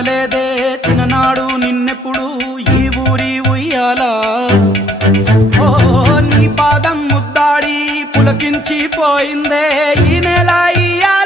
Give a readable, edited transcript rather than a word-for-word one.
కనలేదే చిన్ననాడు నిన్నెప్పుడు ఈ ఊరి ఉయ్యాలా ఓ నీ పాదం ముద్దాడి పులకించిపోయిందే ఈ నెల ఇయ్యాల